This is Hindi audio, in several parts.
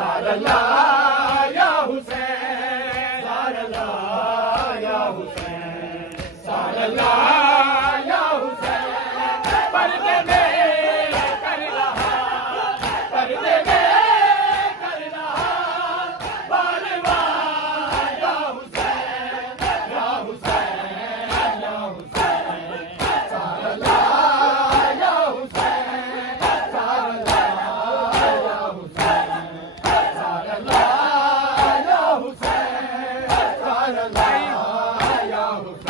सारला या हुसैन, सारला या हुसैन, सारला या हुसैन, पर्दे में कर रहा, पर्दे में कर रहा, बार बार या हुसैन, या हुसैन, या हुसैन, सारला या हुसैन, सारला या हुसैन, सारला या हुसैन, सारला या हुसैन,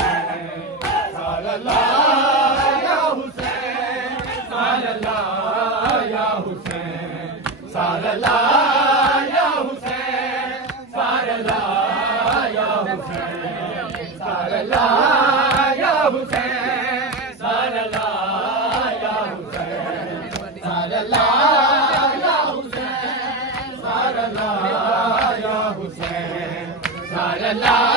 सारला या हुसैन, सारला या हुसैन, सारला या हुसैन, सारला या हुसैन, सारला या हुसैन, सारला या हुसैन, सारला या हुसैन, सारला या हुसैन, सारला